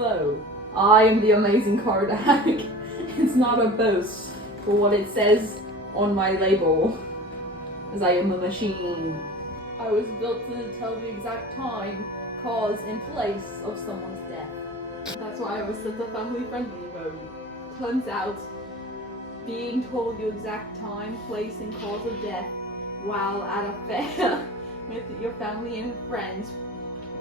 Hello, I am the amazing Kardak. It's not a boast for what it says on my label, as I am a machine. I was built to tell the exact time, cause, and place of someone's death. That's why I was set to family-friendly mode. Turns out, being told the exact time, place, and cause of death while at a fair with your family and friends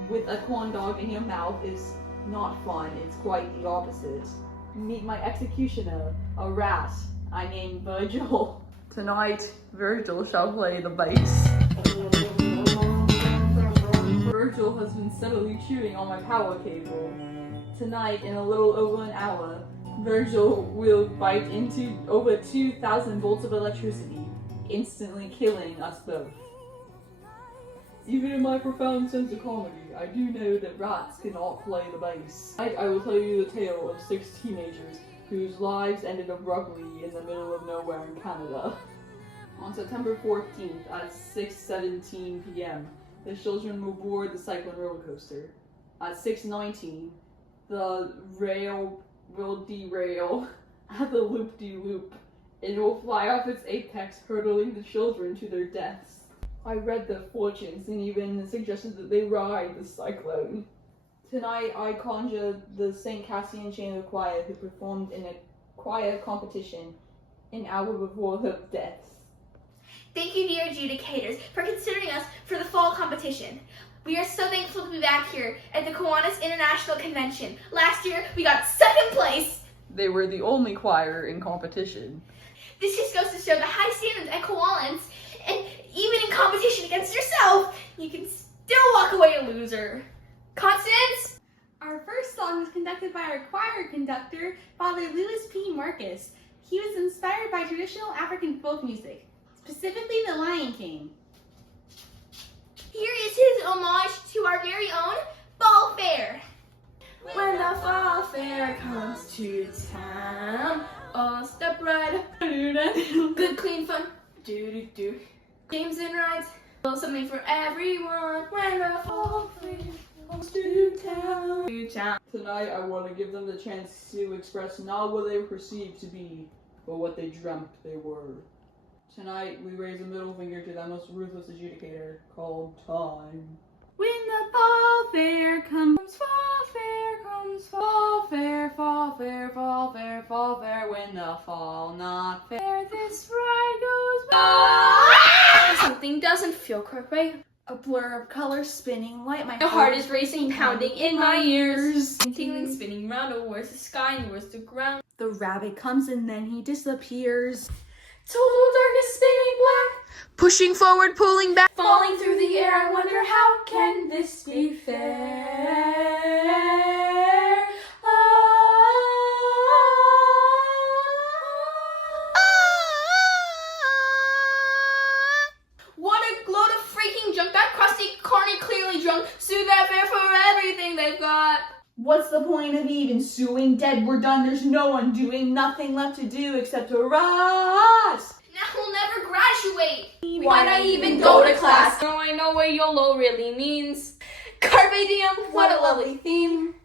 with a corn dog in your mouth is not fun. It's quite the opposite. Meet my executioner, a rat I named Virgil. Tonight, Virgil shall play the bass. Virgil has been steadily chewing on my power cable. Tonight, in a little over an hour, Virgil will bite into over 2,000 volts of electricity, instantly killing us both. Even in my profound sense of comedy, I do know that rats cannot play the bass. Tonight I will tell you the tale of 6 teenagers whose lives ended abruptly in the middle of nowhere in Canada. On September 14th at 6:17 p.m., the children will board the Cyclone roller coaster. At 6:19, the rail will derail at the loop-de-loop. It will fly off its apex, hurtling the children to their deaths. I read their fortunes and even suggested that they ride the cyclone. Tonight I conjure the St. Cassian Chamber Choir who performed in a choir competition an hour before her deaths. Thank you, dear adjudicators, for considering us for the fall competition. We are so thankful to be back here at the Kiwanis International Convention. Last year, we got 2nd place. They were the only choir in competition. This just goes to show the high standards at Kiwanis, and even in competition against yourself, you can still walk away a loser. Constance? Our first song was conducted by our choir conductor, Father Louis P. Marcus. He was inspired by traditional African folk music, specifically the Lion King. Here is his homage to our very own Fall Fair. When the fall fair comes to town, all step right up, good clean fun, do. Games and rides, something for everyone. When the fall fair comes to town. Tonight I want to give them the chance to express not what they perceive to be, but what they dreamt they were. Tonight we raise a middle finger to that most ruthless adjudicator called time. When the fall fair comes, fall fair comes, fall fair, fall fair, fall fair, fall fair. When the fall not fair, this ride goes by. Something doesn't feel quite right. A blur of color spinning light. My My heart is racing, pounding in my ears. Tingling, spinning round towards the sky and towards the ground. The rabbit comes and then he disappears. Total darkness, spinning black. Pushing forward, pulling back. Falling through the air, I wonder how can this be fair? What a load of freaking junk. That crusty carny clearly drunk. Sue that fair for everything they've got. What's the point of even suing? Dead, we're done, there's no undoing, nothing left to do except to rise. Now we'll never graduate. We might not even go to class. Now I know what YOLO really means. Carpe diem, what a lovely theme.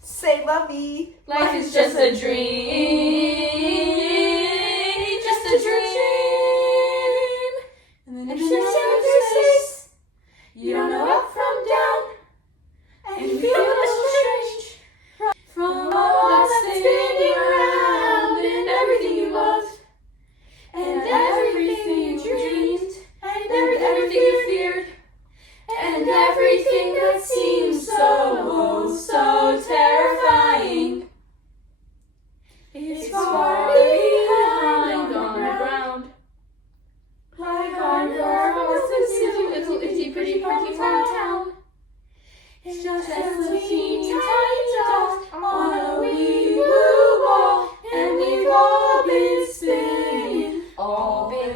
Say la vie. Life is just a dream. Just a dream. And then there's space. You don't know up from down. And you feel a little strange. From all that's spinning around and everything you loved. And everything you dreamed. And everything you feared. And everything that seems so terrifying. It's far behind on the ground. Like our girls in little itty pretty party town. It's just a little teeny tiny dot on a wee blue ball, and we've all been spinning, round and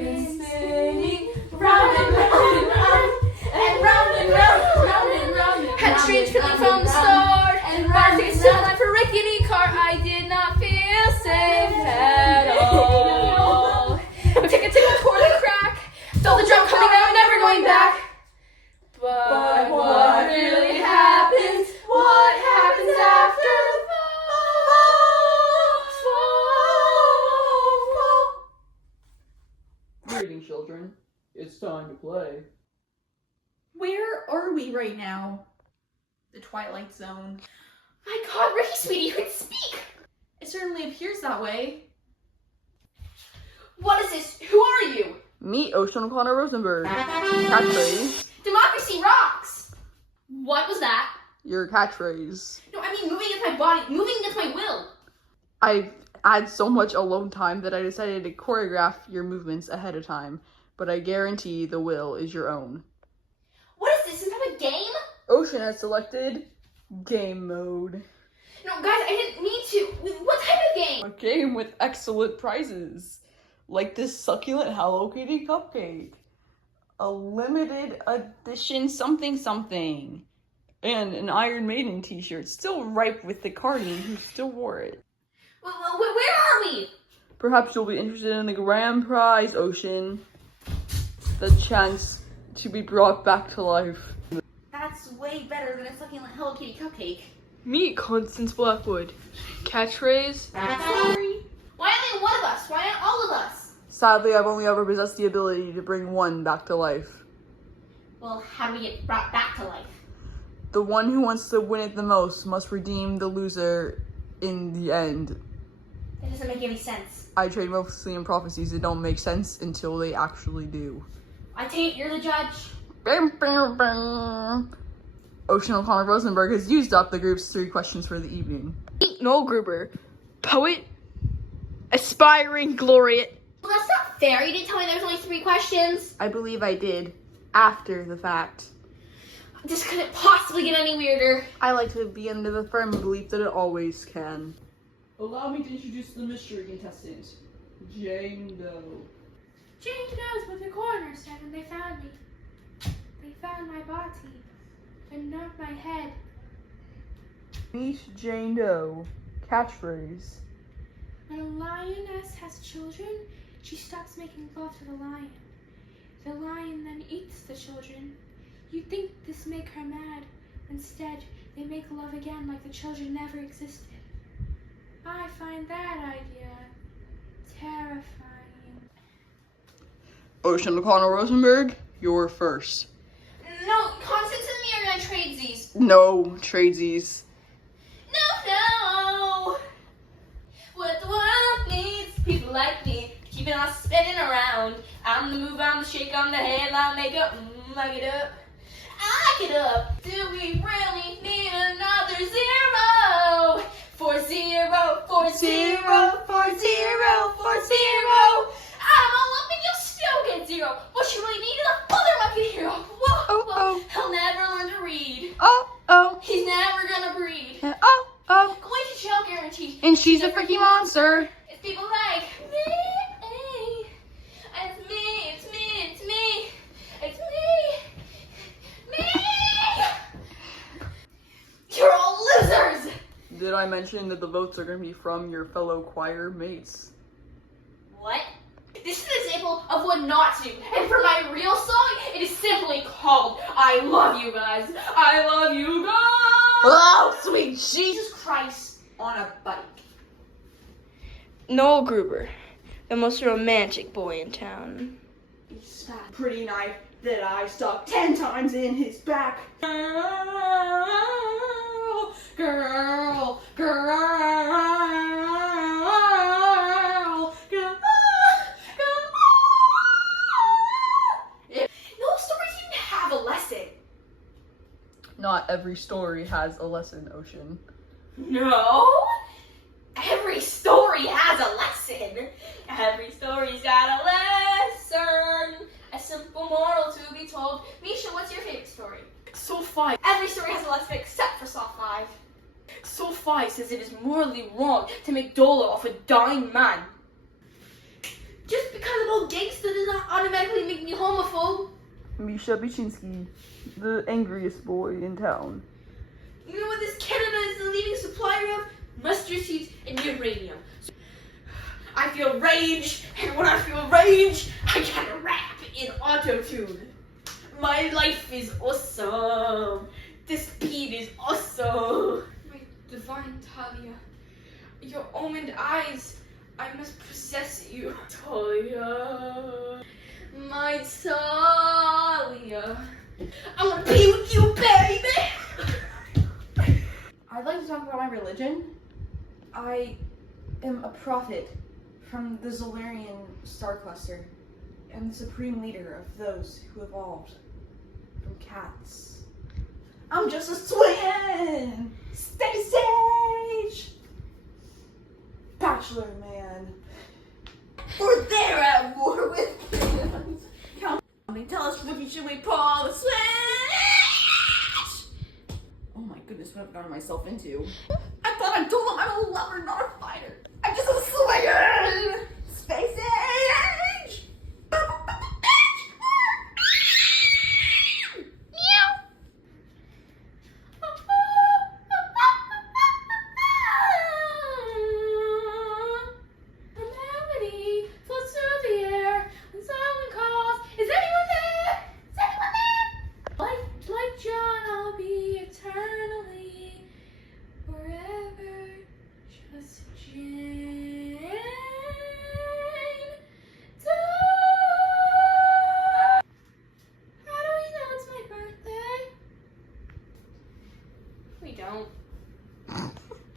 round and round, and round and round, round and round. Had a strange feeling from the start, and right to still line for rickety car. I did not feel safe at all. Tick a toward the crack, felt the drum coming out, never going back. But what really happens? What happens after the right now. The Twilight Zone. My God, Ricky, sweetie, you can speak! It certainly appears that way. What is this? Who are you? Meet Ocean O'Connor Rosenberg. Catchphrase. Democracy rocks! What was that? Your catchphrase. No, I mean moving against my body, moving against my will. I've had so much alone time that I decided to choreograph your movements ahead of time, but I guarantee the will is your own. What is this? Some type of game? Ocean has selected game mode. No, guys, I didn't mean to. What type of game? A game with excellent prizes, like this succulent Hello Kitty cupcake, a limited edition something something, and an Iron Maiden t-shirt, still ripe with the Carney who still wore it. Where are we? Perhaps you'll be interested in the grand prize, Ocean. The chance to be brought back to life. That's way better than a fucking Hello Kitty cupcake. Meet Constance Blackwood. Catchphrase. Sorry. Why only one of us? Why not all of us? Sadly, I've only ever possessed the ability to bring one back to life. Well, how do we get brought back to life? The one who wants to win it the most must redeem the loser in the end. That doesn't make any sense. I trade mostly in prophecies that don't make sense until they actually do. I take it you're the judge. Ocean O'Connor Rosenberg has used up the group's 3 questions for the evening. Meet Noel Gruber. Poet. Aspiring laureate. Well, that's not fair. You didn't tell me there was only 3 questions. I believe I did, after the fact. This couldn't possibly get any weirder. I like to be under the firm belief that it always can. Allow me to introduce the mystery contestant, Jane Doe. Jane knows what the coroner said when they found me. They found my body, but not my head. Meet Jane Doe. Catchphrase. When a lioness has children, she stops making love to the lion. The lion then eats the children. You'd think this make her mad. Instead, they make love again like the children never existed. I find that idea terrifying. Ocean O'Connor Rosenberg, you're first. No, Constance and me are gonna trade these. No, tradesies. No. What the world needs, people like me, keeping on spinning around. I'm the move, I'm the shake, I'm the headline maker. I get up. I get up. Do we really need another 0? 40, 40, 40, 40. I'm all up and you'll still get 0. What you really need is a mother monkey hero. Whoa, Oh, whoa. oh. He'll never learn to read. Oh. He's never gonna breed. Oh. Going to jail guaranteed. And she's a freaking monster. It's people like me. It's me. It's me. It's me. It's me. Me. You're all losers. Did I mention that the votes are going to be from your fellow choir mates? What? This is an example of what not to do. And for my real song, it is simply called I Love You Guys. I love you guys. Oh, sweet Jesus Christ on a bike. Noel Gruber. The most romantic boy in town. It's that pretty knife that I stuck 10 times in his back. Girl. No stories even have a lesson. Not every story has a lesson, Ocean. No. Every story has a lesson. Every story's got a lesson. A simple moral to be told. Misha, what's your favorite story? Saw 5. Every story has a lesson except for Saw 5. Saw 5 says it is morally wrong to make dollar off a dying man. Just because I'm old gangster does not automatically make me homophobe. Misha Bichinsky, the angriest boy in town. You know what this Canada is the leading supplier of? Mustard seeds and uranium. I feel rage, and when I feel rage, I can rap in auto-tune. My life is awesome. This beat is awesome. My divine Talia, your almond eyes, I must possess you. Talia, my Talia. I wanna be with you, baby! I'd like to talk about my religion. I am a prophet from the Zolarian star cluster and the supreme leader of those who evolved from cats. I'm just a twin! Space age! Bachelor man. Or they're at war with humans. Tell us which should we pull the switch? Oh my goodness, what have I gotten myself into? I thought I told them I'm a lover, not a fighter. I'm just a swinger. Space age. A melody floats through the air when someone calls. Is anyone there? Is anyone there? Like John, I'll be eternally, forever, just Jane Doe. How do we know it's my birthday? We don't.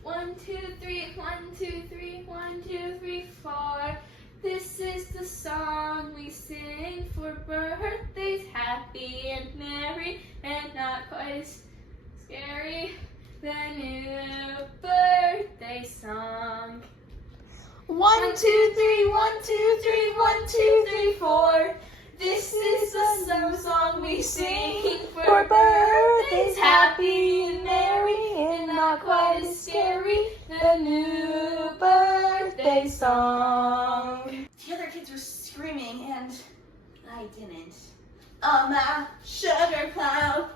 1, 2, 3, 1, 2, 3, 1, 2, 3, 4. This is the song we sing for birthdays, happy and merry, and not quite as scary. The new birthday song. 1, 2, 3, 1, 2, 3, 1, 2, 3, 4. This is the song we sing for birthdays, happy and merry, and not quite as scary. The new birthday song. The other kids were screaming, and I didn't. On my sugar cloud,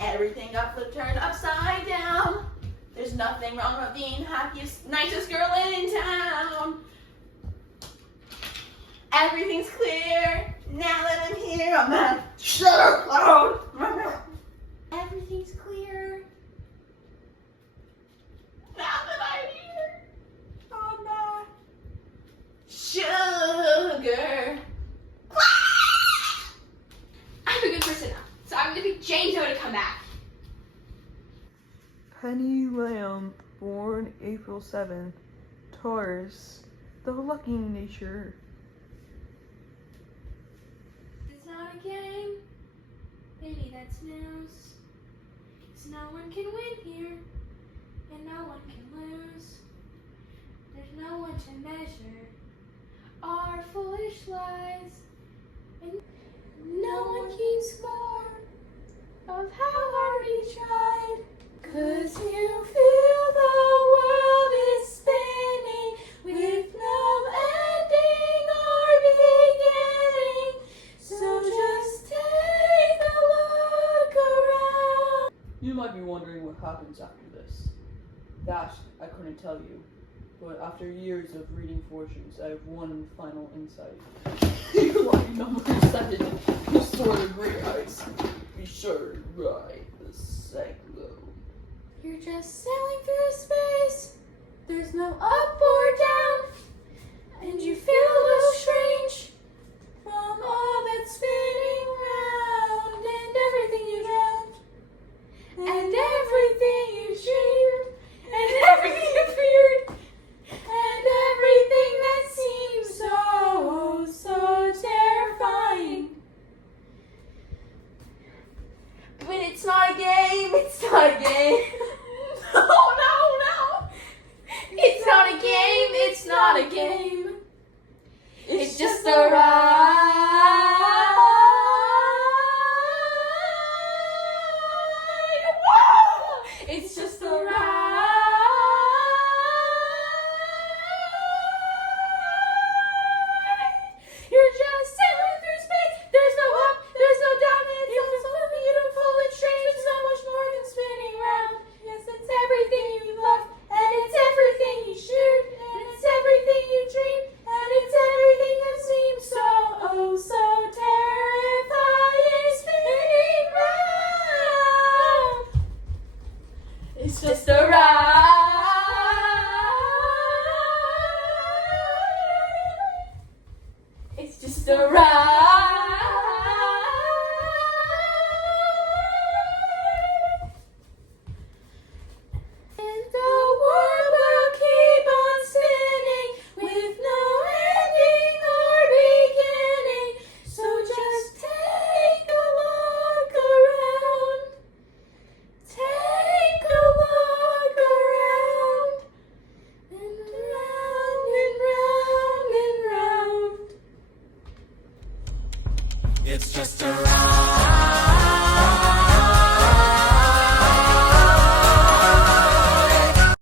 everything got flipped, turned upside down. There's nothing wrong with being happiest, nicest girl in town. Everything's clear, now that I'm here on my sugar cloud. Everything's clear, now that I'm here on my sugar. I'm a good person now, so I'm gonna pick Jane Doe to come back. Penny Lamb, born April 7th, Taurus, the lucky nature. It's not a game, maybe that's news. 'Cause no one can win here, and no one can lose. There's no one to measure our foolish lies, and no one keeps score of how hard we tried. 'Cause you feel the world is spinning with no ending or beginning. So just take a look around. You might be wondering what happens after this. That I couldn't tell you, but after years of reading fortunes, I have one final insight. You're lucky number 7, you sort of great eyes. Be sure to ride the cyclone. You're just sailing through space. There's no up or down, and you feel a little strange from all that's spinning round, and everything you drowned, and everything you dreamed, and everything you feared, and everything that seems so terrifying. But it's not a game, it's not a game. No. It's not a game, it's not a game. It's just a ride. Whoa! It's just a ride. You're just sailing through space. There's no up, there's no down. It's all so beautiful and strange. So much more than spinning round. Yes, it's everything you love, and it's everything you shared, and it's everything you dreamed, and it's everything that seems so terrifying. Spinning round. It's just a ride. It's just a ride. just a